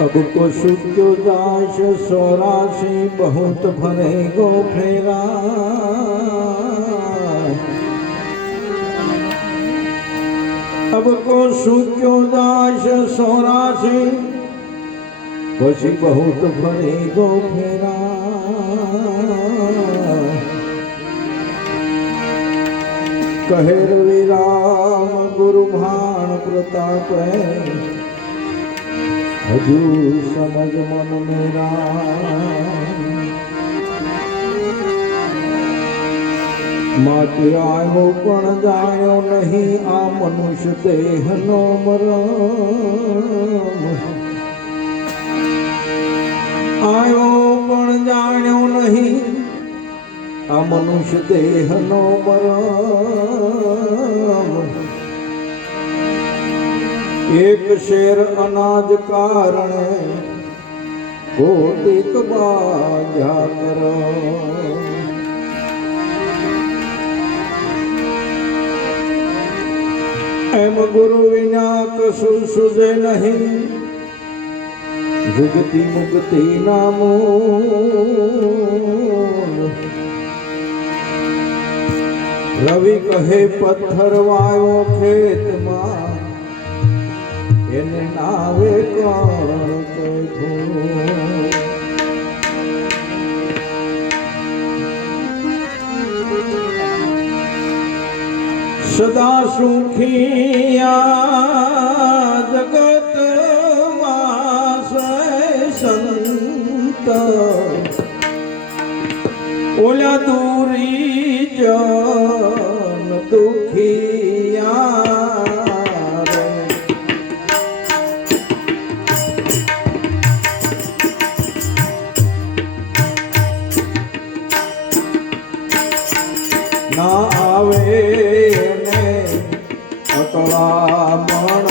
अब को शुक्र दास सौरासी बहुत भरे गो फेरा अब को शुक्र दास सौरासी પછી बहुत भरे गो फेरा કહે રવિ રામ ગુરુ ભાણ પ્રતાપ હજુ સમજ મન મેરા. માટે આવ્યો પણ જાણ્યો નહીં, આ મનુષ્ય દેહનો મરમ. આવ્યો પણ જાણ્યો નહીં, આ મનુષ્ય દેહનો મરમ. એક શેર અનાજ કારણે કોટિક બાજા કર. એમ ગુરુ વિના કશું સુજે નહીં. જુગતી મુક્તિ નામું રવિ કહે પથ્થર વાયો ખેતમાં. એને નાવે કોણ સદા સુખિયા જગત સંત. ના આવે ને અકળામણ સદા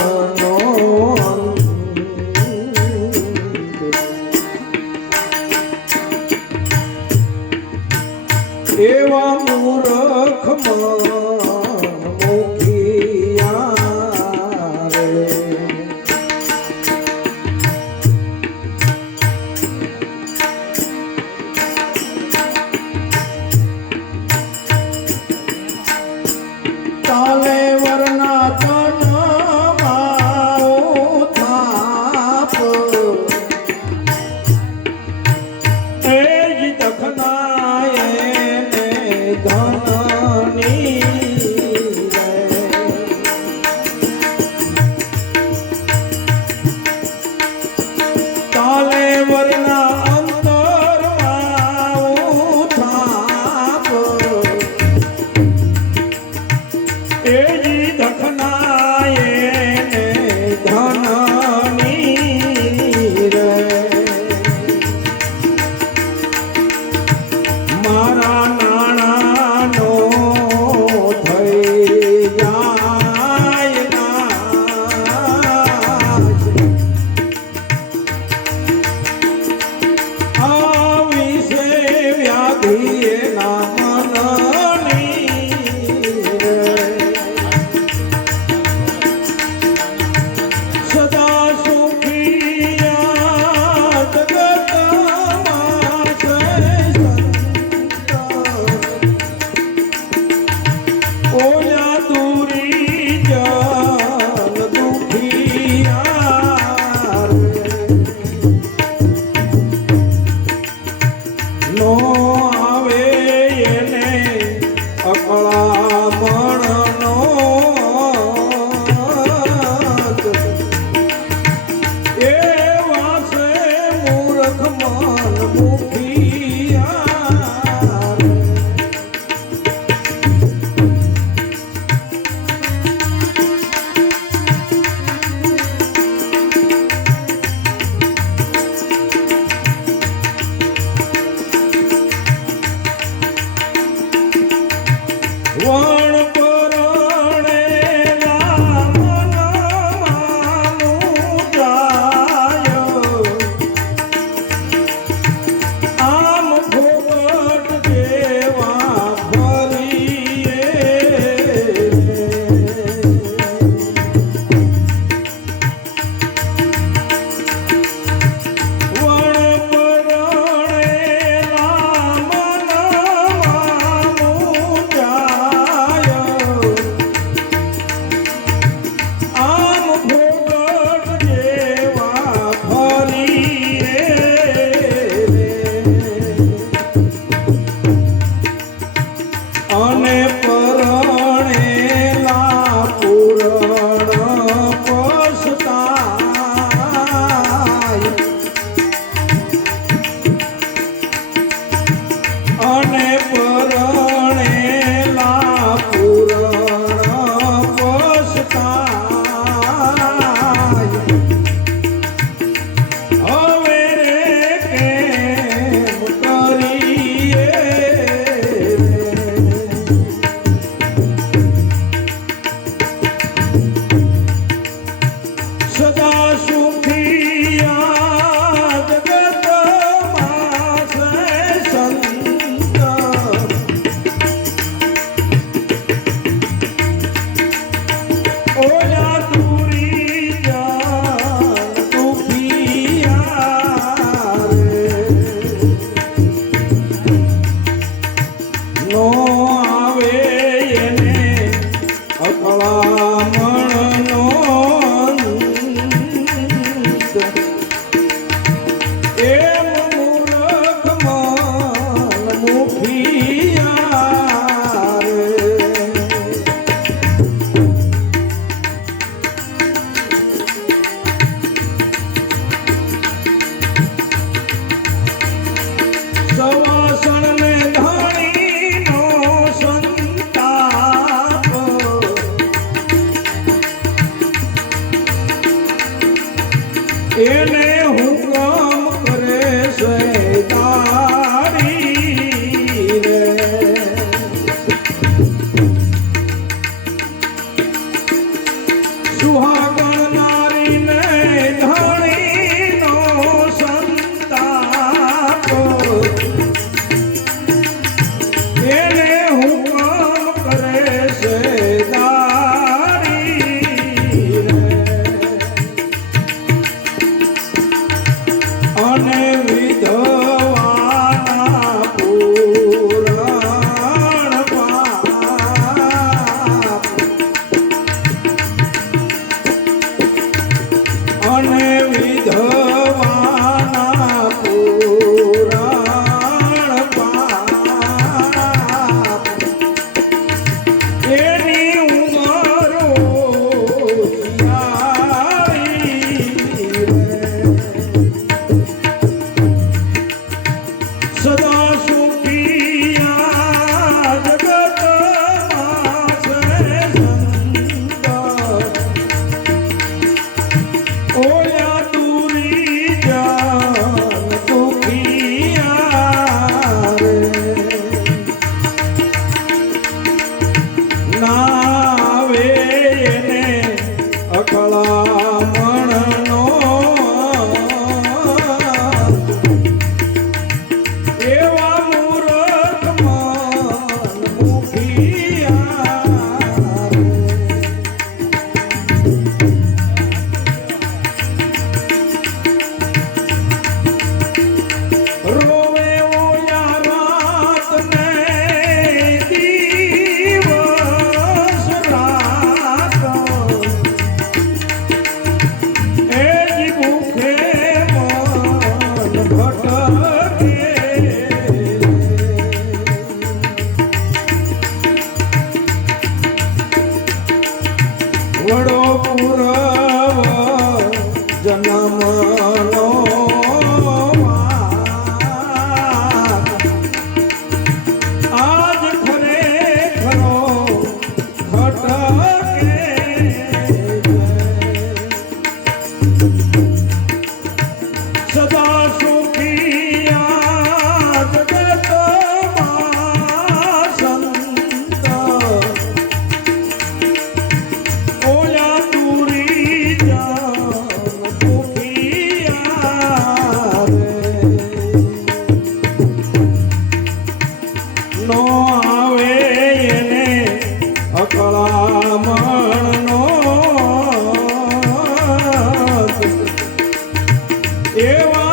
गाना One. Allah. Yeah.